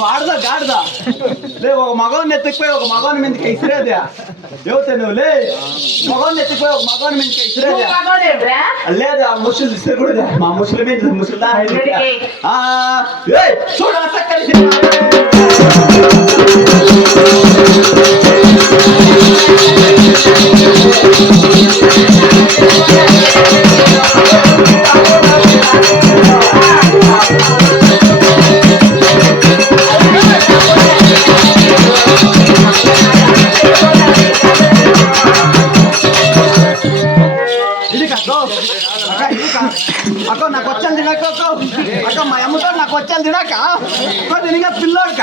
నువ్వు ఆడదా గాడదా లే ఒక మగవాన్ని ఎత్తుకుపోయి ఒక మగవాని మీదకి ఇసిరేదా యువత నువ్వు లే మగవాన్ని ఎత్తుకుపోయి ఒక మగవాని మీదకి ఇసిరేదా లేదా ముసలి ఇసిరకూడదా మా ముసలి మీద ముసలిదా చూడ అక్క నాకు వచ్చాను తినక అక్క మా అమ్మతో నాకు వచ్చాను తినక నేను ఇంకా పిల్లోడుక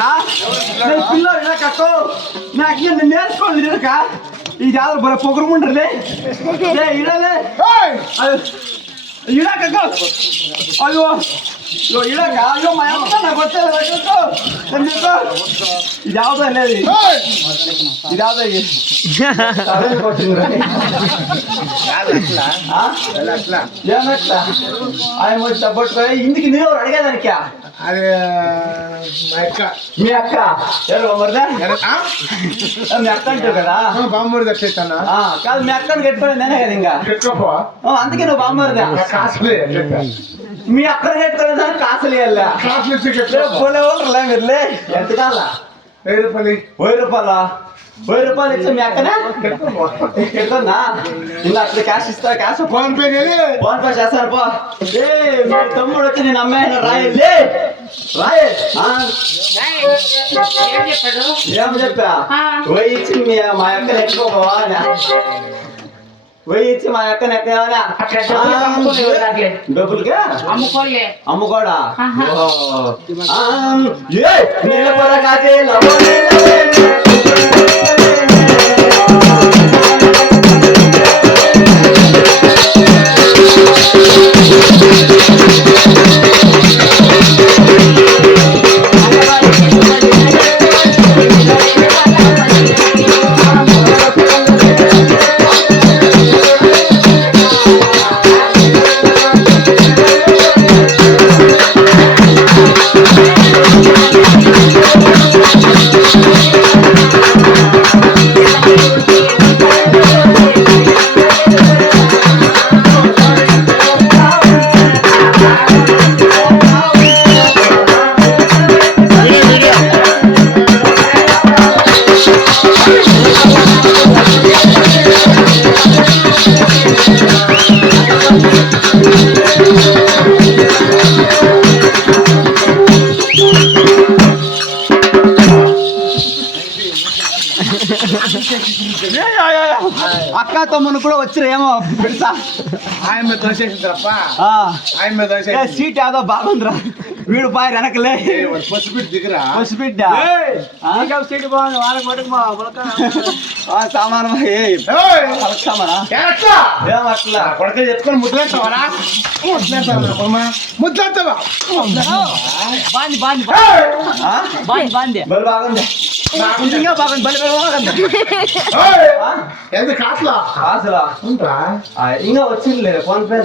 నేను పిల్లోడు తినక అక్క నాకు ఇంకా నేను నేర్చుకోండి తినక ఈ జాతర బల పొగరు ఉండరులే ఇడలే ఇడాక అయ్యో ఇడాక అయ్యో మా అమ్మతో నాకు వచ్చాను ఇది అవుతా లేదు ఇది అవుతా ఆయన వచ్చి పట్టుకో ఇందుకు నువ్వు అడిగేదానికి అది మీ అక్క ఎవరు బామ్మరిదా మీ అక్క అంటావు కదా బామ్మరిది వచ్చేస్తాను కాదు మీ అక్కని కట్టుకోలేదు నేనే కదా ఇంకా అందుకే నువ్వు బామ్మరిదా మీ అక్కని కట్టుకోలేదు దానికి కాసులు పోలే వాళ్ళ మీరులే ఎంత కాదా 1000 రూపాయలా 1000 రూపాయలు ఇచ్చా మీ అక్కనే కట్టుకున్నా ఇలా అట్లా క్యాష్ ఇస్తా క్యాష్ ఫోన్ పే చేస్తాను పో మీ తమ్ముడు వచ్చి నేను అమ్మాయిన రాయలే రాయే ఏమో చెప్పా పోయి ఇచ్చి మా అక్కని ఎక్కువ పోయి ఇచ్చి మా అక్కని ఎక్కడా డబ్బులుగా అమ్ముకోడా అక్క తమ్మును కూడా వచ్చిరేమో పెడతా ఆయన దోసేసిందిరప్ప సీట్ ఏదో బాగుందిరా వీడు పాయ వెనకలే పసిబిడ్డ దిగరా పసిబిడ్డ సీట్ బాగుంది వాళ్ళకి పట్టుకు సామాను సామానా ఏమట్లా కొడక చెప్పుకొని ముద్దులేస్తావరా ముద్దులేస్తావా బాగుంది ఇంకా బాగుంది బలి ఎంత కాసులా కాసులా ఇంకా వచ్చింది లేదు ఫోన్ పే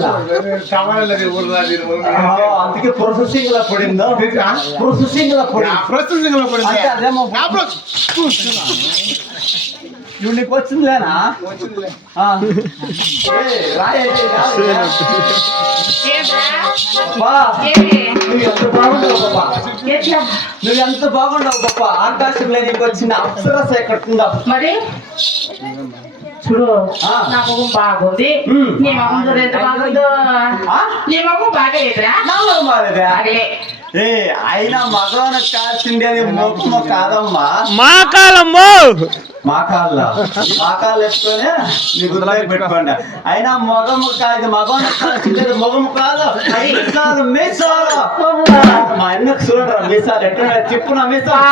అందుకే ప్రొసెసింగ్ లో పడిందో ప్రొసెసింగ్ లో పడింది అదేమో నువ్వు నీకు వచ్చిందిలేనా నువ్వు ఎంత బాగుండవు గొప్ప ఆకాశంలో నీకు వచ్చిన అప్సరస ఎక్కడుందా మరి చూడు నా ముఖం బాగుంది నీ ముఖం ఎంత బాగుందో నీ ముఖం బాగలేదురా నా ముఖం బాగలేదా ఏ అయినా మగవాన కాల్చింది అని మొక్కమ కాదమ్మా మా కాలమ్మో మా కాళ్ళు ఎత్తుకొని నీ గుర్తులకు పెట్టుకోండి అయినా మగము కాదు మగవాన కాల్చింది మగము కాదు మీసాలు మీసాలు మా అన్నకు చూడరా మీసాలు ఎట్లా చెప్పు నా మీసాలు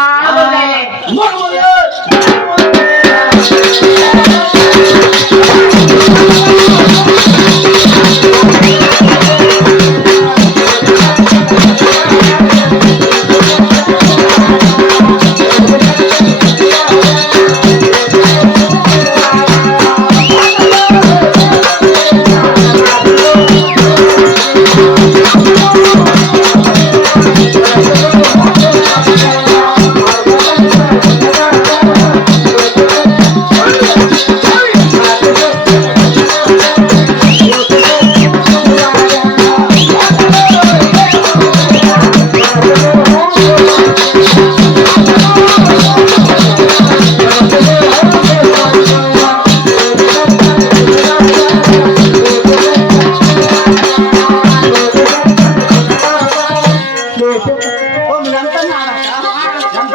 ఎంత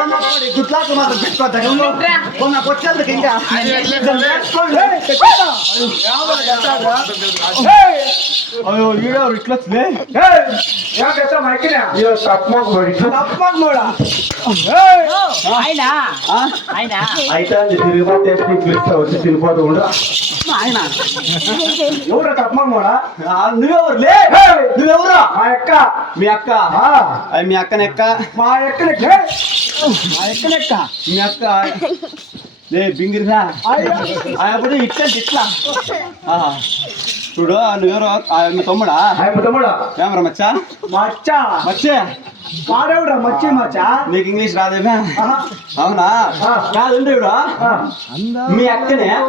గుట్లాకు మాత్రం పెట్టుకోద్దా నాకు వచ్చేందుకు ఇంకా అయ్యో ఈడో ఇట్లా వచ్చింది ఆయన ఆయన అయితే తిరిగిపోతే వచ్చి తిరిగిపోతూ ఉండరా ఆయన ఎవరు తప్పమా నువ్వెవరు లే నువ్వెవరా మా అక్క మీ అక్క అది మీ అక్కని ఎక్క మా ఎక్కడికి మీ అక్క లే బింగిరిదా అప్పుడు ఇట్లా ఇట్లా ఆహా. చూడు నువ్వెవరో మీ తమ్ముడా తమ్ముడు ఏమరా మచ్చా మచ్చ మచ్చే వాడేవుడా మచ్చి మచ్చా నీకు ఇంగ్లీష్ రాదేమా అవునా కాదండి మీ అక్కనే